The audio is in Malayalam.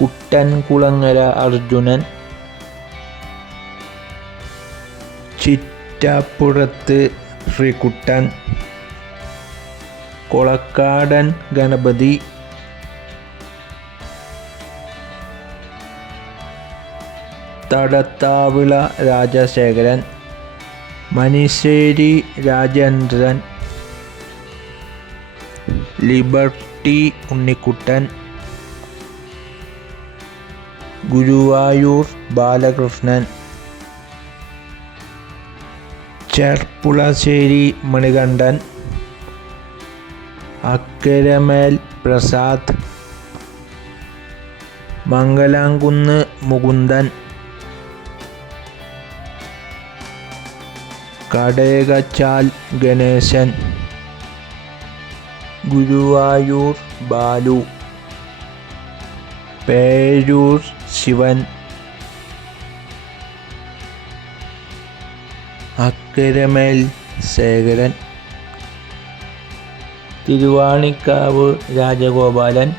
കുട്ടൻകുളങ്ങര അർജുനൻ. ചിറ്റാപ്പുറത്ത് ശ്രീകുട്ടൻ. കൊളക്കാടൻ ഗണപതി. തടത്താവിള രാജശേഖരൻ. മനിശ്ശേരി രാജേന്ദ്രൻ. ലിബർട്ടി ഉണ്ണിക്കുട്ടൻ. ഗുരുവായൂർ ബാലകൃഷ്ണൻ. ചെർപ്പുളശ്ശേരി മണികണ്ഠൻ. അക്കരമേൽ പ്രസാദ്. മംഗലാംകുന്ന് മുകുന്ദൻ. കടേകച്ചാൽ ഗണേശൻ. ഗുരുവായൂർ ബാലു. പേരൂർ ശിവൻ അക്കരമേൽ ശേഖരൻ തിരുവാണിക്കാവ് രാജഗോപാലൻ